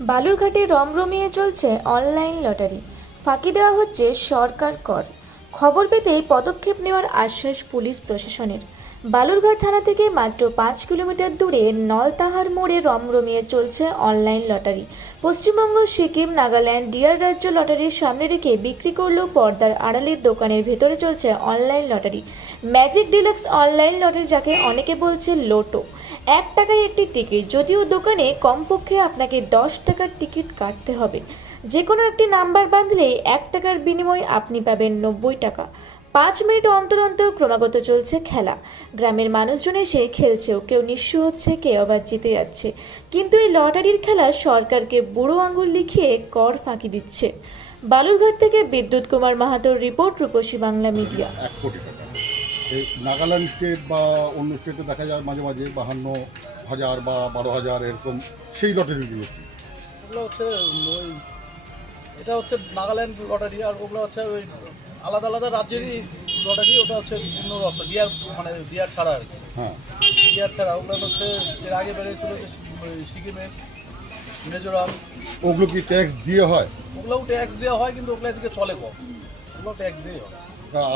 বালুরঘাটে রমরমিয়ে চলছে online lottery. ফাঁকি দেওয়া হচ্ছে সরকার কর। খবর পেতেই পদক্ষেপ নেওয়ার আশ্বাস পুলিশ প্রশাসনের। বালুরঘাট থানা থেকে মাত্র পাঁচ কিলোমিটার দূরে নলতাহার মোড়ে রমরমিয়ে চলছে online lottery. Paschimbanga, Sikkim, Nagaland, dear রাজ্য লটারির সামনে রেখে বিক্রি করলেও পর্দার আড়ালের দোকানের ভেতরে চলছে online lottery. Magic deluxe online lottery যাকে অনেকে বলছে লোটো। এক টাকায় একটি টিকিট যদিও দোকানে কমপক্ষে আপনাকে দশ টাকার টিকিট কাটতে হবে। যে কোনো একটি নাম্বার বাঁধলেই এক টাকার বিনিময়ে আপনি পাবেন নব্বই টাকা। পাঁচ মিনিট অন্তর অন্তর ক্রমাগত চলছে খেলা। গ্রামের মানুষজন এসে খেলছেও, কেউ নিঃস্ব হচ্ছে, কেউ আবার জিতে যাচ্ছে। কিন্তু এই লটারির খেলা সরকারকে বুড়ো আঙুল লিখিয়ে কর ফাঁকি দিচ্ছে। বালুরঘাট থেকে Bidyut Kumar মাহাতোর report Rupasi Bangla media. Nagaland state বা অন্য স্টেটে দেখা যায় মাঝে মাঝে বাহান্ন হাজার বা বারো হাজার এরকম সেই লটারিগুলো কি ওগুলো হচ্ছে ওই এটা হচ্ছে নাগাল্যান্ড লটারি আর ওগুলো হচ্ছে ওই আলাদা আলাদা রাজ্যেরই লটারি ওটা হচ্ছে ভিন্ন রকম বিয়ার মানে বিয়ার ছাড়া আর কি। হ্যাঁ। বিয়ার ছাড়া ওগুলো হচ্ছে এর আগে বেরিয়েছিল সিকিমে মিজোরাম। ওগুলো কি ট্যাক্স দিয়ে হয়? ওগুলোও ট্যাক্স দেওয়া হয় কিন্তু ওগুলো এদিকে চলে কম। ওগুলো ট্যাক্স দিয়ে হয়।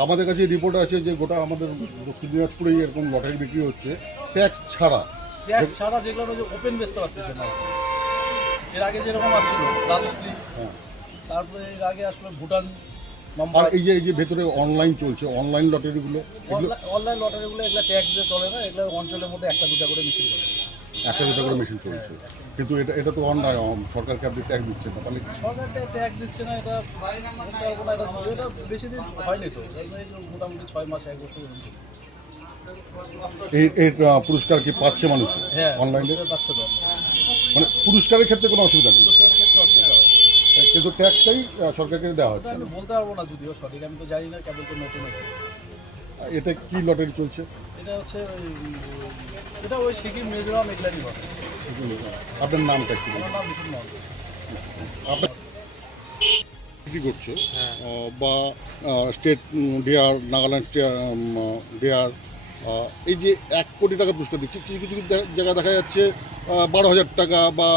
আমাদের কাছে রিপোর্ট আছে যে গোটা আমাদের দক্ষিণ দিনাজপুরেই এরকম লটারি বিক্রি হচ্ছে ট্যাক্স ছাড়া। ট্যাক্স ছাড়া যেগুলো ওপেন বেচতে পারতেছে না। এর আগে যেরকম আসছিল রাজশ্রী হ্যাঁ। তারপরে এর আগে আসলো ভুটান আর এই যে এই যে ভেতরে অনলাইন চলছে অনলাইন লটারিগুলো অনলাইন লটারিগুলো এগুলো ট্যাক্স দিয়ে চলে না এগুলো অঞ্চলের মধ্যে একটা দুটা করে করে একটা দুটা করে মেশিন চলছে। কিন্তু এটা এটা তো অন্যায় সরকারকে আপনি ট্যাক্স দিচ্ছেন না। তাহলে সরকারটা ট্যাক্স দিচ্ছে না এটা বেশি দিন হয়নি তো। মোটামুটি ছয় মাস এক বছর এই এই পুরস্কার কি পাচ্ছে মানুষ? হ্যাঁ অনলাইনে বুঝতে পারছ তো। মানে পুরস্কারের ক্ষেত্রে কোনো অসুবিধা নেই। হয়। কিন্তু ট্যাক্সটাই সরকারকে দেওয়া হচ্ছে। আমি বলতে পারব না যদিও সঠিক আমি তো জানি না কেবল তো নতুন এটা। কি লটারি চলছে? এটা হচ্ছে এটা ওই সিকিম মিজোরাম এগুলারই ঘটে আপনার নামটা কি? আপনার কি করছে? বা স্টেট ডিআর নাগাল্যান্ড ডিআর এই যে এক কোটি টাকা পুরস্কার দিচ্ছে কিছু কিছু জায়গায় দেখা যাচ্ছে বারো হাজার টাকা বা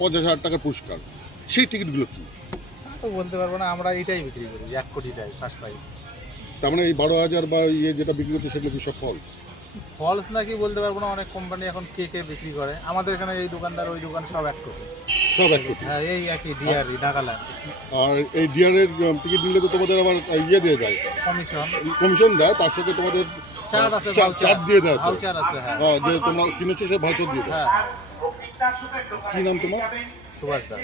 পঞ্চাশ হাজার টাকার পুরস্কার। সেই টিকিটগুলো কি? তো বলতে পারব না আমরা এটাই বিক্রি করি এক কোটিটাই ফার্স্ট প্রাইস তার মানে এই বারো হাজার বা ইয়ে যেটা বিক্রি হচ্ছে সেগুলো কি সব ফল ফলস নাকি বলতে পারব না অনেক কোম্পানি এখন কে কে বিক্রি করে। আমাদের এখানে এই দোকানদার ওই দোকান সব এক কোটি সব এক কোটি হ্যাঁ এই একই ডিআরই নাগাল্যান্ড আর এই ডিআরের টিকিট নিলে তো তোমাদের আবার ইয়ে দিয়ে দেয়। কমিশন কমিশন দেয় তার সাথে তোমাদের চার আছে দিয়ে দেয় ভাউচার আছে হ্যাঁ। হ্যাঁ, যে তোমরা কিনেছো সে ভাউচার দিয়ে দেয়। হ্যাঁ। কি নাম তোমার? সুভাষ দাস।